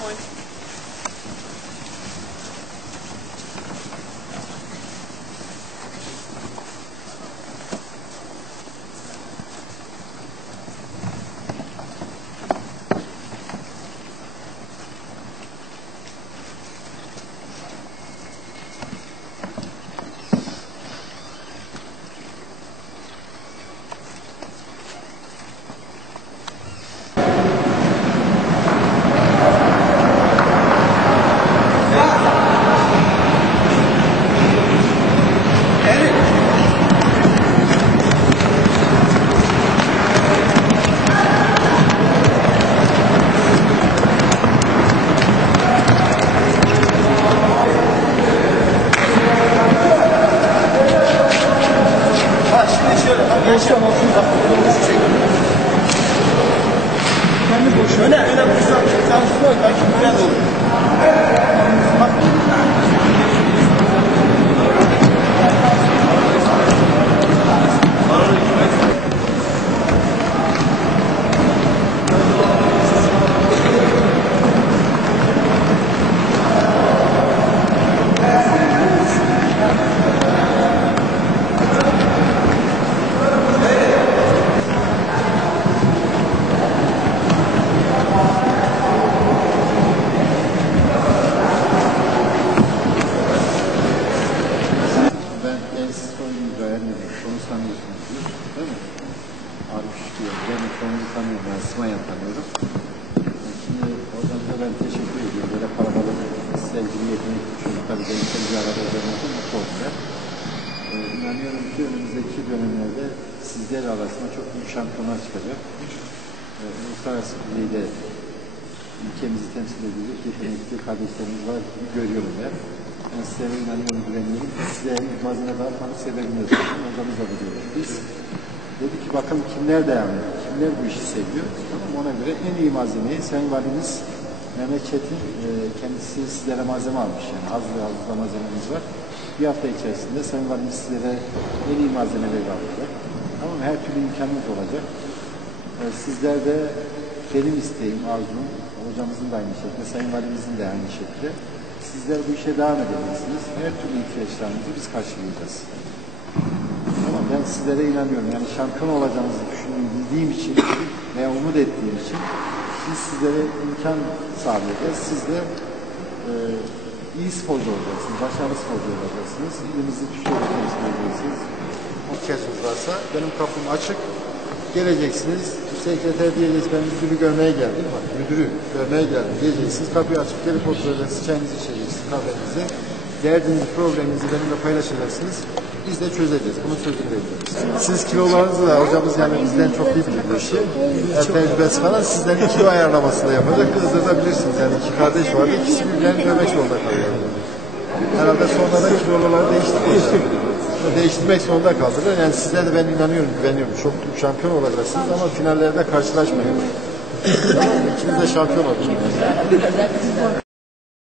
Moin. Sommerflug auf die Bundeszeit. Ich kann mich wohl schön erinnern, ich gesagt, ich sage, ich sage, ich sage, ich sage, İbrahim'le onu sanıyorsunuz değil mi? Arif diyor. Ben onu tanıyorum. Ben Sımayan tanıyorum. Şimdi oradan da ben teşekkür ediyorum. Böyle kalabalık sevgili yetenek çocukları gençler bir arada olmakta mutlu oldular. Ee, inanıyorum ki önümüzdeki dönemlerde sizler arasında çok büyük şampiyonlar çıkacak. Ee, uluslararası düzeyde ülkemizi temsil edecek yetenekli kardeşlerimiz var görüyorum ben. Ben sizlere inanıyorum, güveniyorum. Sizlerin mazine daha tanık sevebiliyorsunuz. Hocamız da biliyoruz. Biz dedik ki bakalım kimler dayanıyor, kimler bu işi seviyor. Tamam, ona göre en iyi malzemeyi Sayın Valimiz Mehmet Çetin e, kendisi sizlere malzeme almış. Yani hazır hazırda malzememiz var. Bir hafta içerisinde Sayın Valimiz sizlere en iyi malzemeleri alacak. Tamam? Her türlü imkanınız olacak. Ee, Sizler de benim isteğim, arzum, hocamızın da aynı şekilde, Sayın Valimizin de aynı şekilde. Sizler bu işe devam edebilirsiniz. Her türlü ihtiyaçlarınızı biz karşılayacağız. Tamam, ben sizlere inanıyorum. Yani şampiyon olacağınızı düşündüğüm, bildiğim için veya umut ettiğim için biz sizlere imkan sağlayacağız. Siz de e, iyi sporcu olacaksınız, başarılı sporcu olacaksınız. İlimizi edeceksiniz. İhtiyacınız varsa benim kapım açık. Geleceksiniz, sekreter diyeceğiz ben müdürü görmeye geldim. Bak müdürü görmeye geldim diyeceksiniz. Kapıyı açıp gelip oturacaksınız, çayınızı içeceksiniz, kahvenizi. Derdinizi, probleminizi benimle paylaşacaksınız. Biz de çözeceğiz. Bunu sözünü. Siz kilolarınızı da hocamız yani bizden çok iyi bilir işi. Yani tecrübesi falan sizlerin kilo ayarlamasını yapacak. Kızdırabilirsiniz. Yani iki kardeş vardı. İkisi birbirlerini dövmek zorunda kalıyor. Herhalde sonra da kiloları değiştirmek, değiştirmek zorunda kaldılar. Yani sizlere de ben inanıyorum, güveniyorum. Çok şampiyon olacaksınız ama finallerde karşılaşmayın. İkiniz de şampiyon olacaksınız.